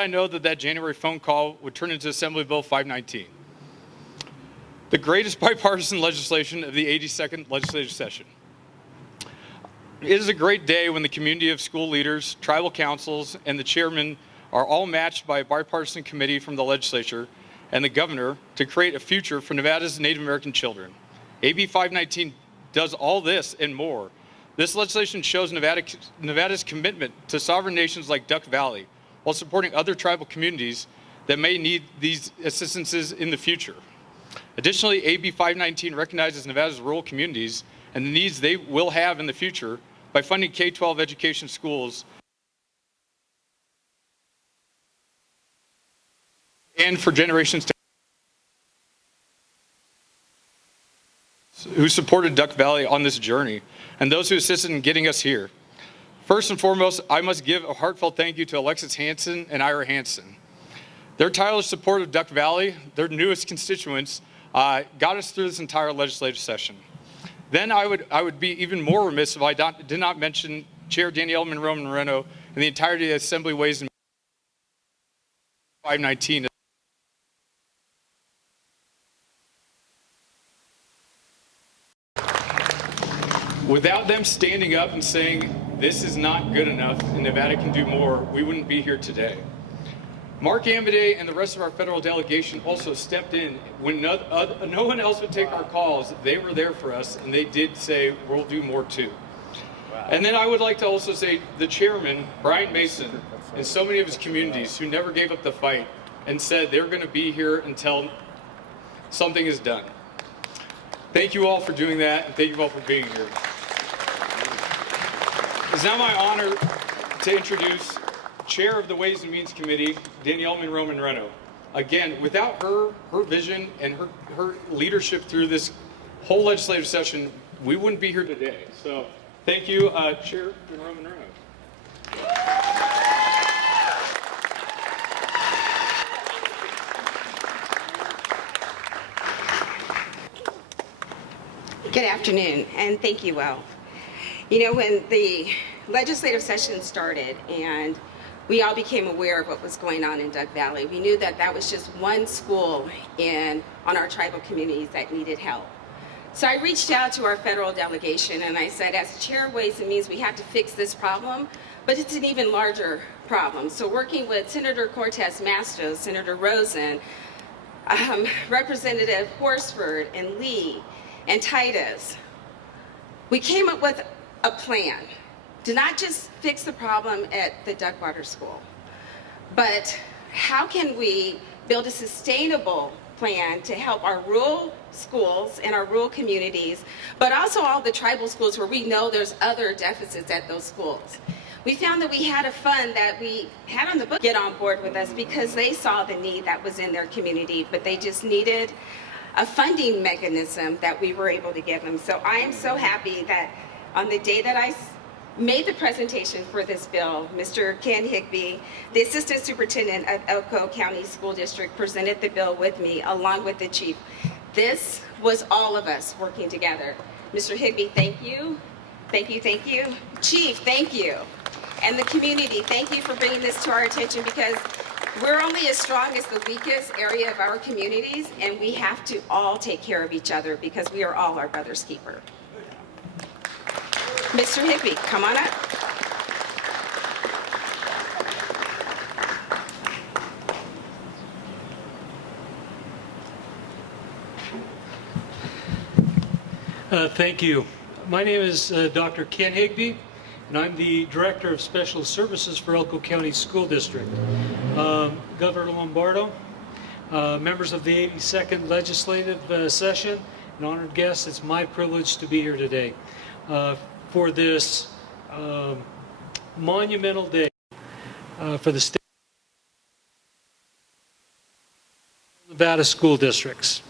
I know that that January phone call would turn into Assembly Bill 519, the greatest bipartisan legislation of the 82nd legislative session. It is a great day when the community of school leaders, tribal councils, and the chairman are all matched by a bipartisan committee from the legislature and the governor to create a future for Nevada's Native American children. AB 519 does all this and more. This legislation shows Nevada's commitment to sovereign nations like Duck Valley while supporting other tribal communities that may need these assistances in the future. Additionally, AB 519 recognizes Nevada's rural communities and the needs they will have in the future by funding K-12 education schools and for generations who supported Duck Valley on this journey and those who assisted in getting us here. First and foremost, I must give a heartfelt thank you to Alexis Hansen and Ira Hansen. Their tireless support of Duck Valley, their newest constituents, got us through this entire legislative session. Then I would be even more remiss if I did not mention Chair Danielle Monroe-Moreno and the entirety of the Assembly Ways and 519. Without them standing up and saying, this is not good enough and Nevada can do more, we wouldn't be here today. Mark Amodei and the rest of our federal delegation also stepped in when no one else would take our calls. They were there for us, and they did say, we'll do more too. Wow. And then I would like to also say the chairman, Brian Mason, and so many of his communities who never gave up the fight and said they're going to be here until something is done. Thank you all for doing that, and thank you all for being here. It's now my honor to introduce Chair of the Ways and Means Committee, Danielle Monroe-Moreno. Again, without her vision and her leadership through this whole legislative session, we wouldn't be here today. So thank you, Chair Monroe-Moreno. Good afternoon, and thank you, Will. You know, when the legislative session started and we all became aware of what was going on in Duck Valley, we knew that that was just one school on our tribal communities that needed help. So I reached out to our federal delegation and I said, as Chair of Ways and Means, we have to fix this problem, but it's an even larger problem. So working with Senator Cortez Masto, Senator Rosen, Representative Horsford and Lee and Titus, we came up with a plan to not just fix the problem at the Duckwater School, but how can we build a sustainable plan to help our rural schools and our rural communities, but also all the tribal schools where we know there's other deficits at those schools. We found that we had a fund that we had on the book get on board with us because they saw the need that was in their community, but they just needed a funding mechanism that we were able to give them. So I am so happy that on the day that I made the presentation for this bill, Mr. Ken Higby, the Assistant Superintendent of Elko County School District, presented the bill with me along with the chief. This was all of us working together. Mr. Higby, thank you. Thank you, thank you. Chief, thank you. And the community, thank you for bringing this to our attention because we're only as strong as the weakest area of our communities, and we have to all take care of each other because we are all our brother's keeper. Mr. Higby, come on up. Thank you. My name is Dr. Ken Higby, and I'm the Director of Special Services for Elko County School District. Governor Lombardo, members of the 82nd Legislative Session, and honored guests, it's my privilege to be here today for this monumental day for the state of Nevada school districts.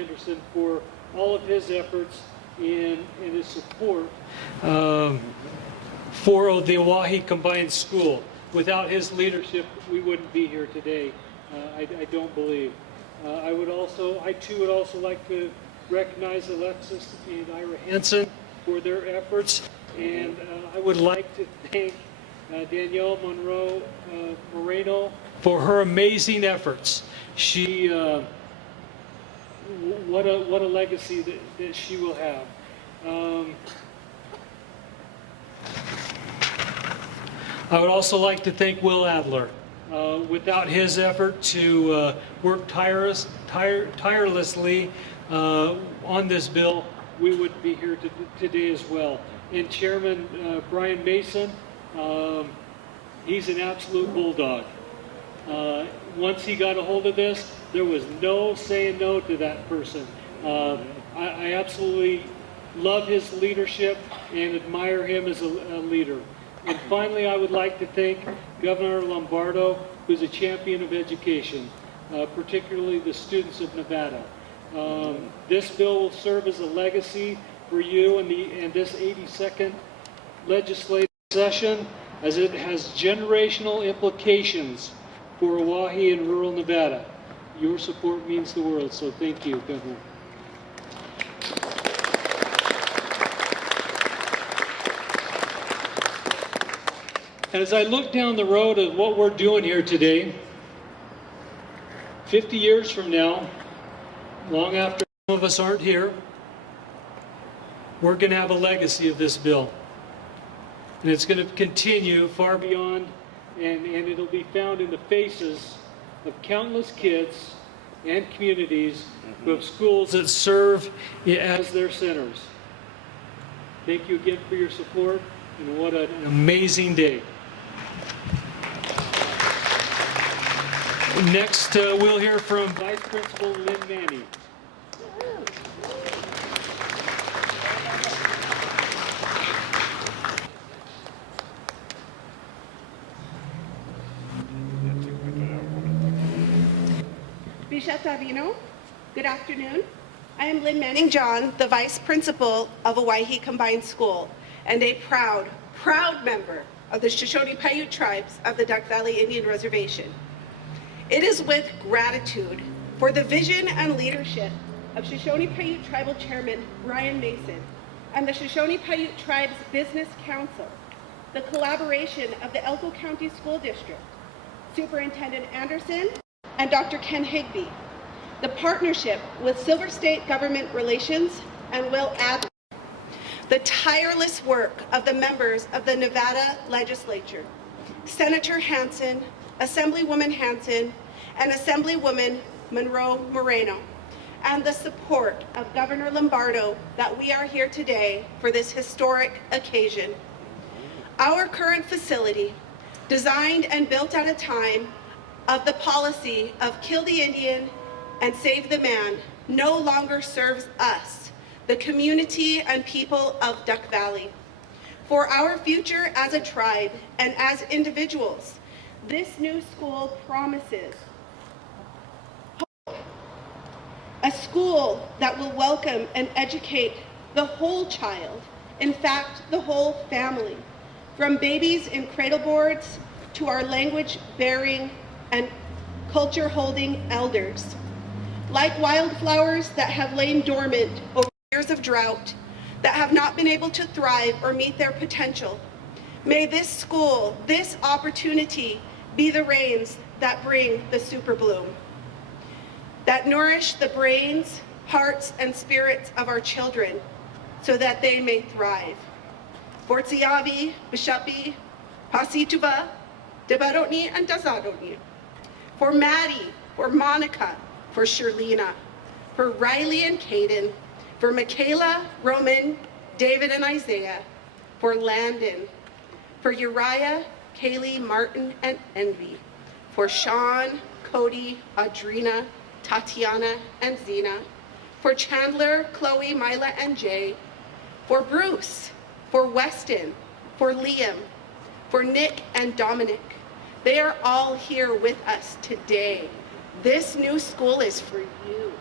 Anderson for all of his efforts in his support for the Oahe Combined School. Without his leadership, we wouldn't be here today. I don't believe. I too would also like to recognize Alexis and Ira Hansen for their efforts. And I would like to thank Danielle Moreno for her amazing efforts. She, what a legacy that she will have. I would also like to thank Will Adler. Without his effort to work tirelessly on this bill, we wouldn't be here today as well. And Chairman Brian Mason, he's an absolute bulldog. Once he got a hold of this, there was no saying no to that person. I absolutely love his leadership and admire him as a leader. And finally, I would like to thank Governor Lombardo, who's a champion of education, particularly the students of Nevada. This bill will serve as a legacy for you and this 82nd legislative session, as it has generational implications for Oahe and rural Nevada. Your support means the world, so thank you, Governor. And as I look down the road of what we're doing here today, 50 years from now, long after some of us aren't here, we're going to have a legacy of this bill. And it's going to continue far beyond, and it'll be found in the faces of countless kids and communities who have schools that serve as their centers. Thank you again for your support, and what an amazing day. Next, we'll hear from Vice Principal Lynn Manning. Bishatavino, good afternoon. I am Lynn Manning John, the Vice Principal of Oahe Combined School, and a proud member of the Shoshone Paiute tribes of the Duck Valley Indian Reservation. It is with gratitude for the vision and leadership of Shoshone Paiute Tribal Chairman Brian Mason and the Shoshone Paiute Tribes Business Council, the collaboration of the Elko County School District, Superintendent Anderson, and Dr. Ken Higby, the partnership with Silver State Government Relations and Will Adler, the tireless work of the members of the Nevada Legislature, Senator Hansen, Assemblywoman Hansen, and Assemblywoman Monroe Moreno, and the support of Governor Lombardo that we are here today for this historic occasion. Our current facility, designed and built at a time of the policy of kill the Indian and save the man, no longer serves us, the community and people of Duck Valley. For our future as a tribe and as individuals, this new school promises hope. A school that will welcome and educate the whole child, in fact, the whole family, from babies in cradle boards to our language-bearing and culture-holding elders. Like wildflowers that have lain dormant over years of drought, that have not been able to thrive or meet their potential, may this school, this opportunity, be the rains that bring the super bloom, that nourish the brains, hearts, and spirits of our children so that they may thrive. Fortsiavi, Bishapi, Pasituva, Debarotni, and Dazadotni. For Maddie, for Monica, for Shirlena, for Riley and Caden, for Michaela, Roman, David, and Isaiah, for Landon, for Uriah, Kaylee, Martin, and Envy, for Sean, Cody, Audrina, Tatiana, and Zena, for Chandler, Chloe, Mila, and Jay, for Bruce, for Weston, for Liam, for Nick and Dominic. They are all here with us today. This new school is for you.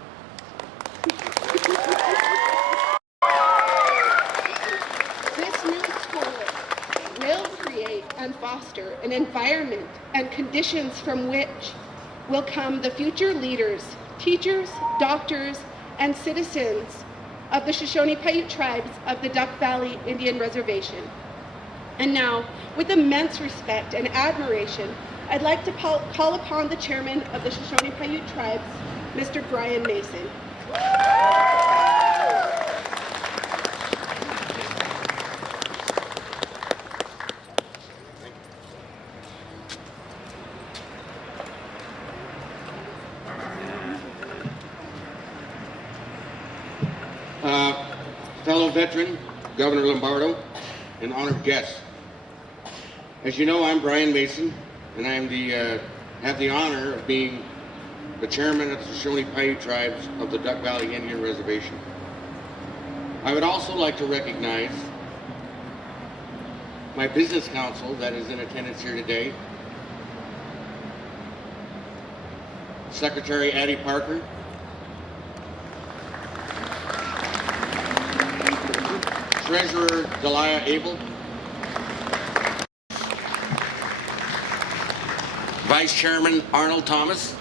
This new school will create and foster an environment and conditions from which will come the future leaders, teachers, doctors, and citizens of the Shoshone Paiute tribes of the Duck Valley Indian Reservation. And now, with immense respect and admiration, I'd like to call upon the chairman of the Shoshone Paiute tribes, Mr. Brian Mason. Fellow veteran, Governor Lombardo, and honored guests. As you know, I'm Brian Mason, and I am have the honor of being the chairman of the Shoshone Paiute tribes of the Duck Valley Indian Reservation. I would also like to recognize my business council that is in attendance here today, Secretary Addie Parker, Treasurer Delia Abel, Vice Chairman Arnold Thomas,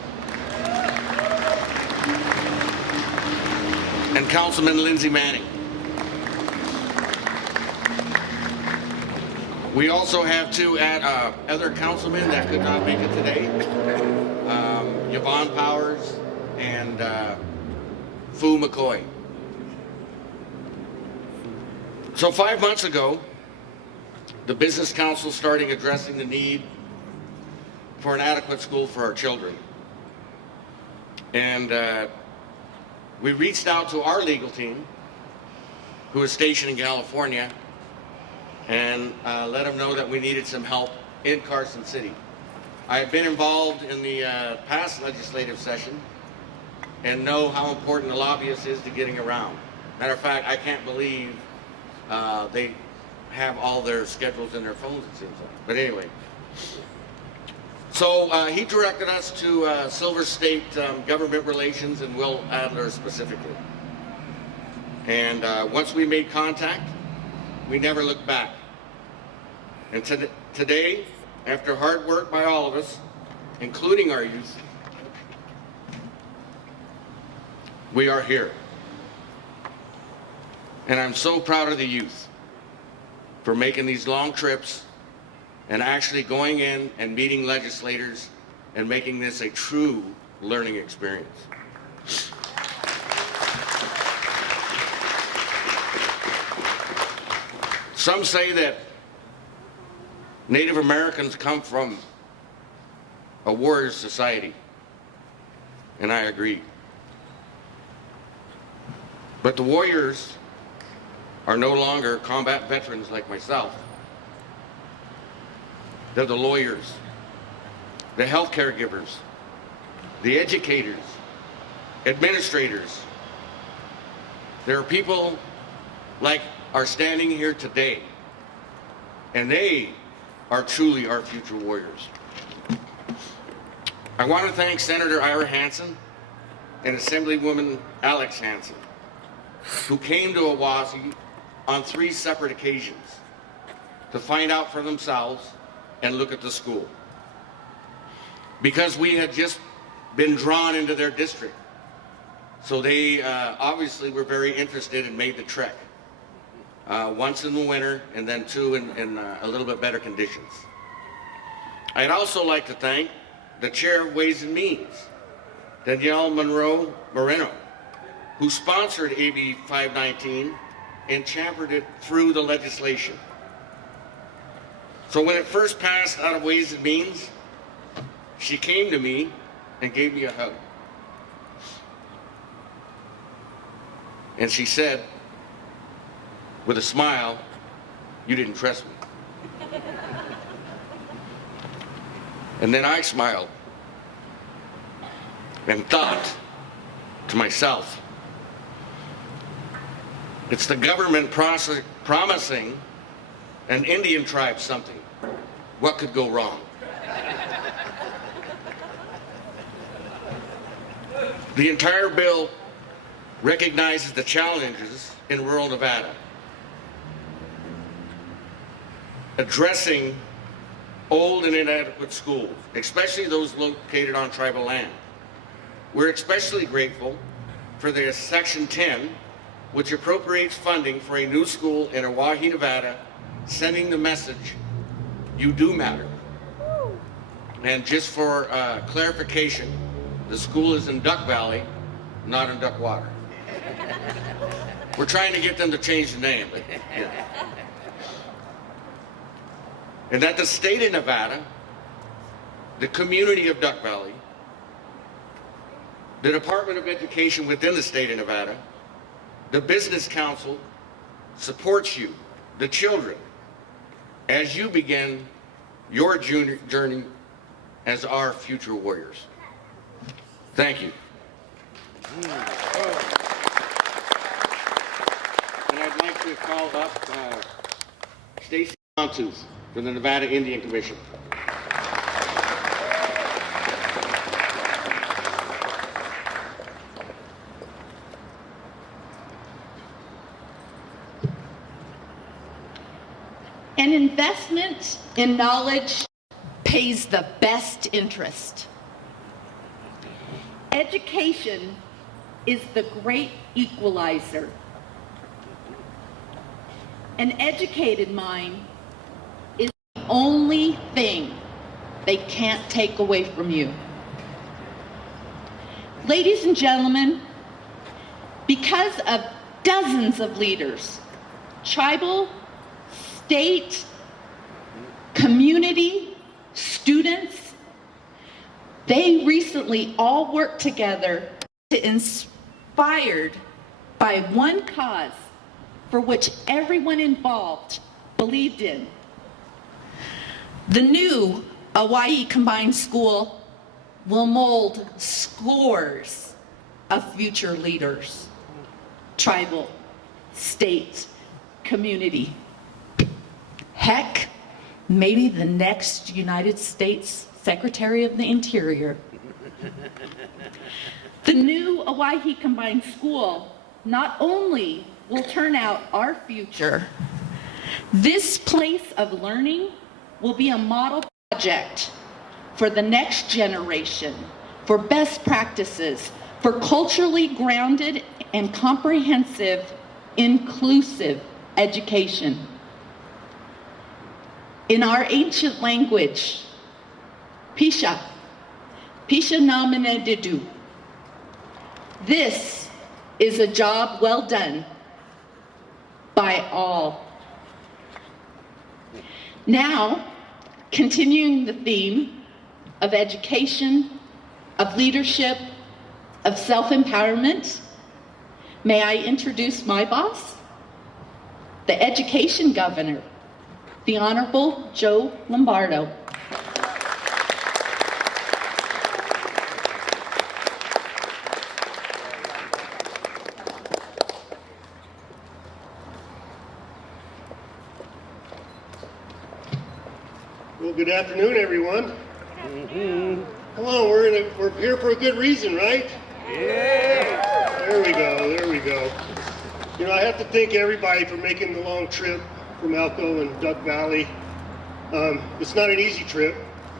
and Councilman Lindsay Manning. We also have two other councilmen that could not make it today, Yvonne Powers and Fu McCoy. So 5 months ago, the Business Council started addressing the need for an adequate school for our children. And we reached out to our legal team, who is stationed in California, and let them know that we needed some help in Carson City. I have been involved in the past legislative session and know how important the lobbyist is to getting around. Matter of fact, I can't believe they have all their schedules in their phones, it seems like. But anyway, so he directed us to Silver State Government Relations and Will Adler specifically. And once we made contact, we never looked back. And today, after hard work by all of us, including our youth, we are here. And I'm so proud of the youth for making these long trips and actually going in and meeting legislators and making this a true learning experience. Some say that Native Americans come from a warrior society, and I agree. But the warriors are no longer combat veterans like myself. They're the lawyers, the health caregivers, the educators, administrators. There are people like are standing here today, and they are truly our future warriors. I want to thank Senator Ira Hansen and Assemblywoman Alex Hansen, who came to Owasso on 3 separate occasions to find out for themselves and look at the school. Because we had just been drawn into their district. So they obviously were very interested and made the trek. Once in the winter and then 2 in a little bit better conditions. I'd also like to thank the Chair of Ways and Means, Danielle Monroe Moreno, who sponsored AB 519 and championed it through the legislation. So when it first passed out of Ways and Means, she came to me and gave me a hug. And she said, with a smile, "You didn't trust me." And then I smiled and thought to myself, it's the government promising an Indian tribe something. What could go wrong? The entire bill recognizes the challenges in rural Nevada, addressing old and inadequate schools, especially those located on tribal land. We're especially grateful for the Section 10 which appropriates funding for a new school in Oahe, Nevada, sending the message, you do matter. And just for clarification, the school is in Duck Valley, not in Duckwater. We're trying to get them to change the name. But, yeah. And that the state of Nevada, the community of Duck Valley, the Department of Education within the state of Nevada, the Business Council supports you, the children, as you begin your journey as our future warriors. Thank you. And I'd like to call up Stacy Montooth from the Nevada Indian Commission. An investment in knowledge pays the best interest. Education is the great equalizer. An educated mind is the only thing they can't take away from you. Ladies and gentlemen, because of dozens of leaders, tribal, state, community, students, they recently all worked together to inspired by one cause for which everyone involved believed in. The new Hawaii Combined School will mold scores of future leaders, tribal, state, community. Heck, maybe the next United States Secretary of the Interior. The new Oahe Combined School not only will turn out our future, this place of learning will be a model project for the next generation, for best practices, for culturally grounded and comprehensive, inclusive education. In our ancient language, Pisha namine didu. This is a job well done by all. Now, continuing the theme of education, of leadership, of self-empowerment, may I introduce my boss, the education governor, the Honorable Joe Lombardo. Well, good afternoon, everyone. Come on, we're here for a good reason, right? Yeah. There we go. You know, I have to thank everybody for making the long trip from Elko and Duck Valley. It's not an easy trip,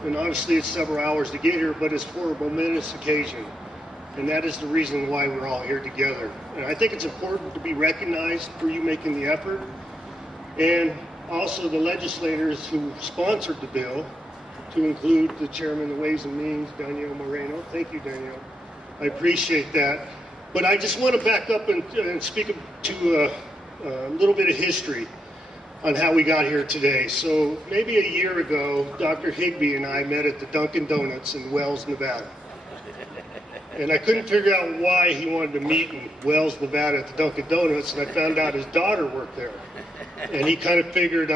and obviously it's several hours to get here, but it's for a momentous occasion. And that is the reason why we're all here together. And I think it's important to be recognized for you making the effort, and also the legislators who sponsored the bill, to include the chairman of Ways and Means, Danielle Moreno. Thank you, Danielle. I appreciate that. But I just want to back up and speak to a little bit of history on how we got here today. So maybe a year ago, Dr. Higbee and I met at the Dunkin' Donuts in Wells, Nevada. And I couldn't figure out why he wanted to meet in Wells, Nevada at the Dunkin' Donuts, and I found out his daughter worked there. And he kind of figured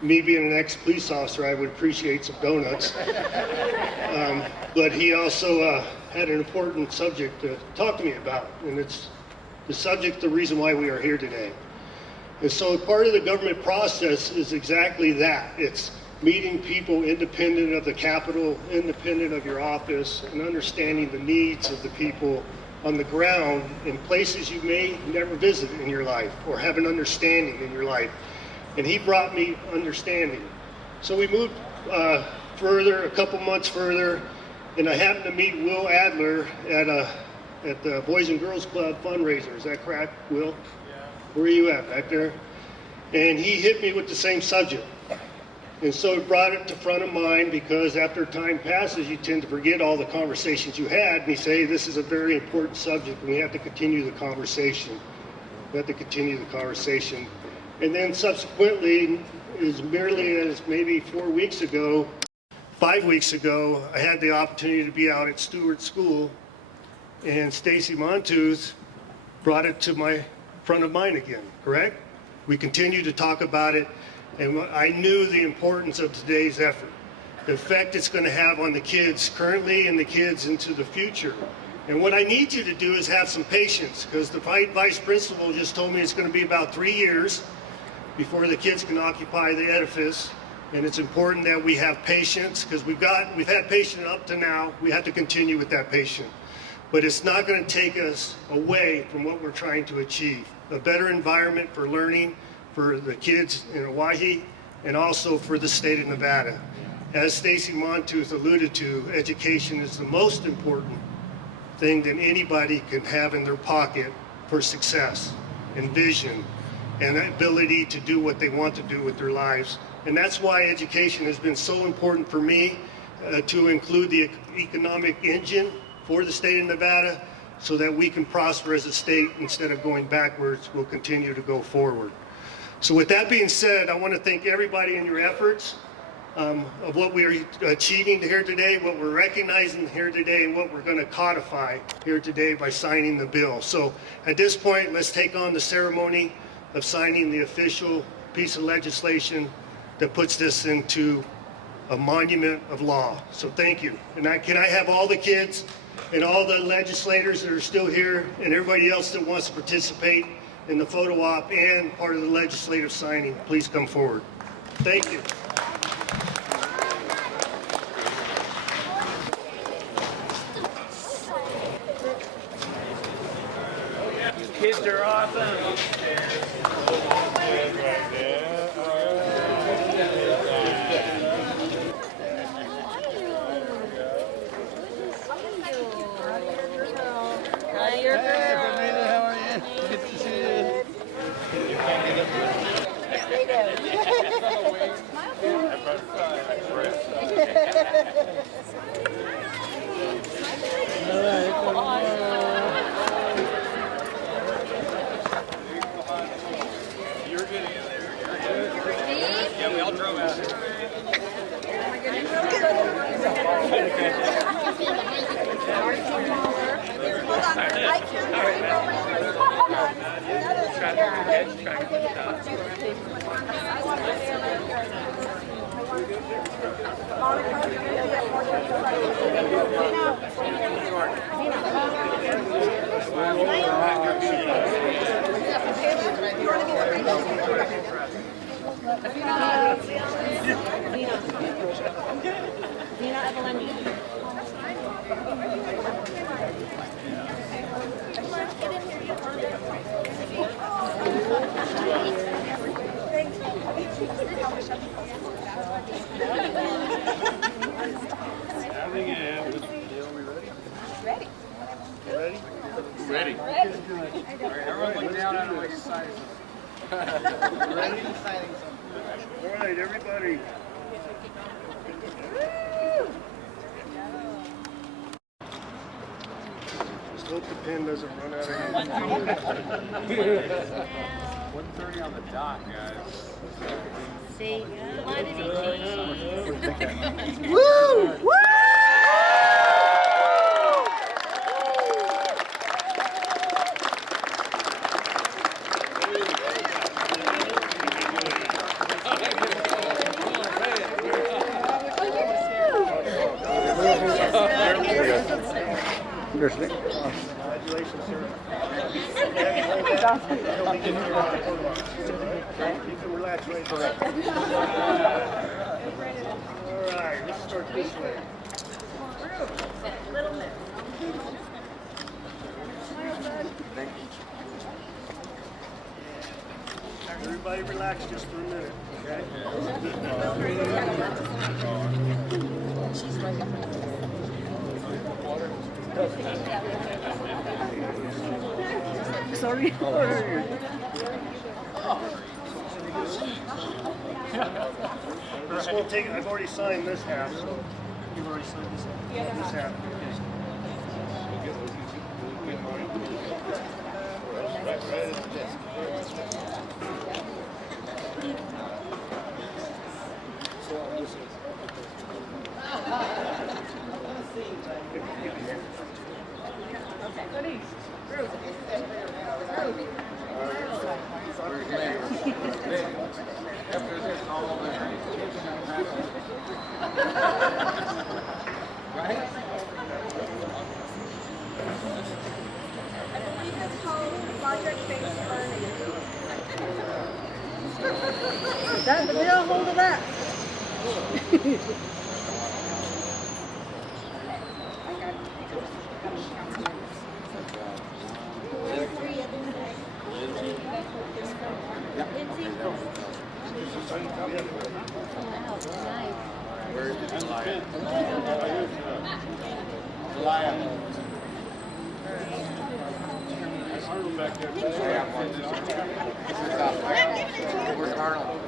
me being an ex-police officer, I would appreciate some donuts. But he also had an important subject to talk to me about, and it's the subject, the reason why we are here today. And so part of the government process is exactly that. It's meeting people independent of the Capitol, independent of your office, and understanding the needs of the people on the ground in places you may never visit in your life or have an understanding in your life. And he brought me understanding. So we moved further, a couple months further, and I happened to meet Will Adler at a at the Boys and Girls Club fundraiser. Is that correct, Will? Yeah. Where are you at, back there? And he hit me with the same subject. And so it brought it to front of mind because after time passes, you tend to forget all the conversations you had. And he said, hey, this is a very important subject. We have to continue the conversation. We have to continue the conversation. And then subsequently, as merely as maybe 5 weeks ago, I had the opportunity to be out at Stewart School, and Stacy Montooth brought it to my front of mind again, correct? We continue to talk about it. And I knew the importance of today's effort, the effect it's going to have on the kids currently and the kids into the future. And what I need you to do is have some patience, because the vice principal just told me it's going to be about 3 years before the kids can occupy the edifice. And it's important that we have patience, because we've had patience up to now. We have to continue with that patience. But it's not going to take us away from what we're trying to achieve. A better environment for learning, for the kids in Hawaii, and also for the state of Nevada. As Stacy Montooth alluded to, education is the most important thing that anybody can have in their pocket for success and vision and the ability to do what they want to do with their lives. And that's why education has been so important for me to include the economic engine for the state of Nevada, so that we can prosper as a state. Instead of going backwards, we'll continue to go forward. So with that being said, I want to thank everybody in your efforts of what we're achieving here today, what we're recognizing here today, and what we're going to codify here today by signing the bill. So at this point, let's take on the ceremony of signing the official piece of legislation that puts this into a monument of law. So thank you. And can I have all the kids and all the legislators that are still here and everybody else that wants to participate in the photo op and part of the legislative signing, please come forward. Thank you. Kids are awesome. Ready. All right, everyone look down on our side. Ready? All right, everybody. Just hope the pen doesn't run out of ink. 1:30 on the dot, guys. See, why did he change? Woo! Woo! Congratulations, sir. You can relax right there. All right, let's start this way. Everybody relax just for a minute, okay? Sorry. This won't take, I've already signed this half, so. You've already signed this. This half. That, but they don't hold of that. Where's Arnold?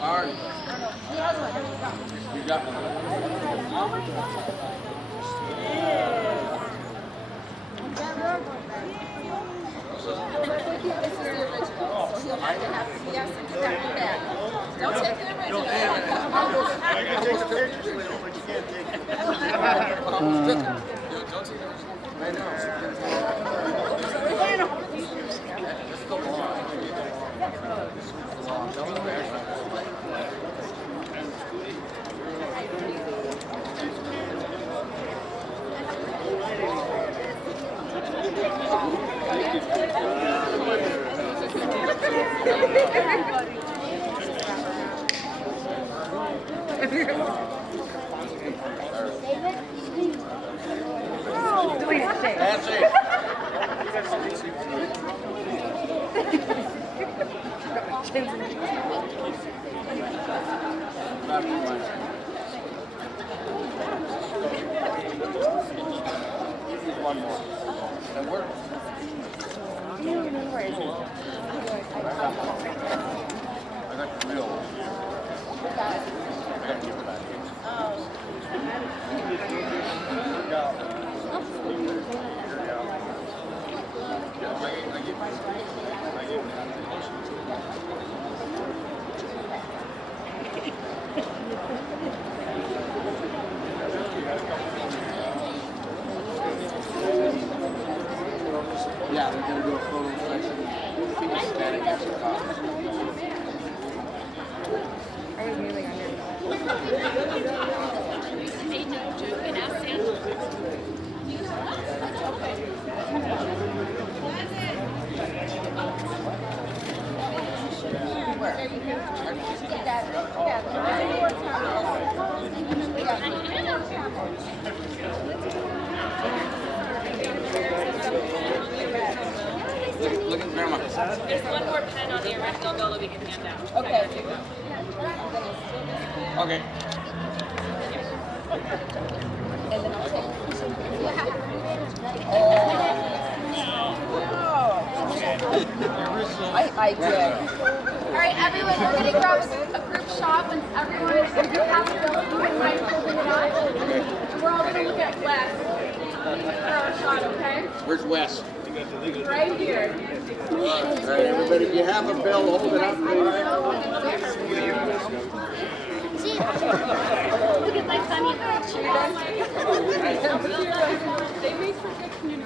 Arnold. You got one. Don't take the original. I can take the pictures with it, but you can't take it. I know. That's it. One more. That works. I got the bill. I got to give it back. Yeah, they're going to do a photo session. Static exercise. Look at Grandma. There's one more pen on the original bill that we can hand out. Okay. Okay. I did. All right, everyone, we're going to grab a group shot. And everyone, if you have a bill, you can mind holding it up. And we're all going to look at Wes for our shot, okay? Where's Wes? Right here. All right, everybody, if you have a bill, hold it up, please. Look at my funny picture. They make for good communication.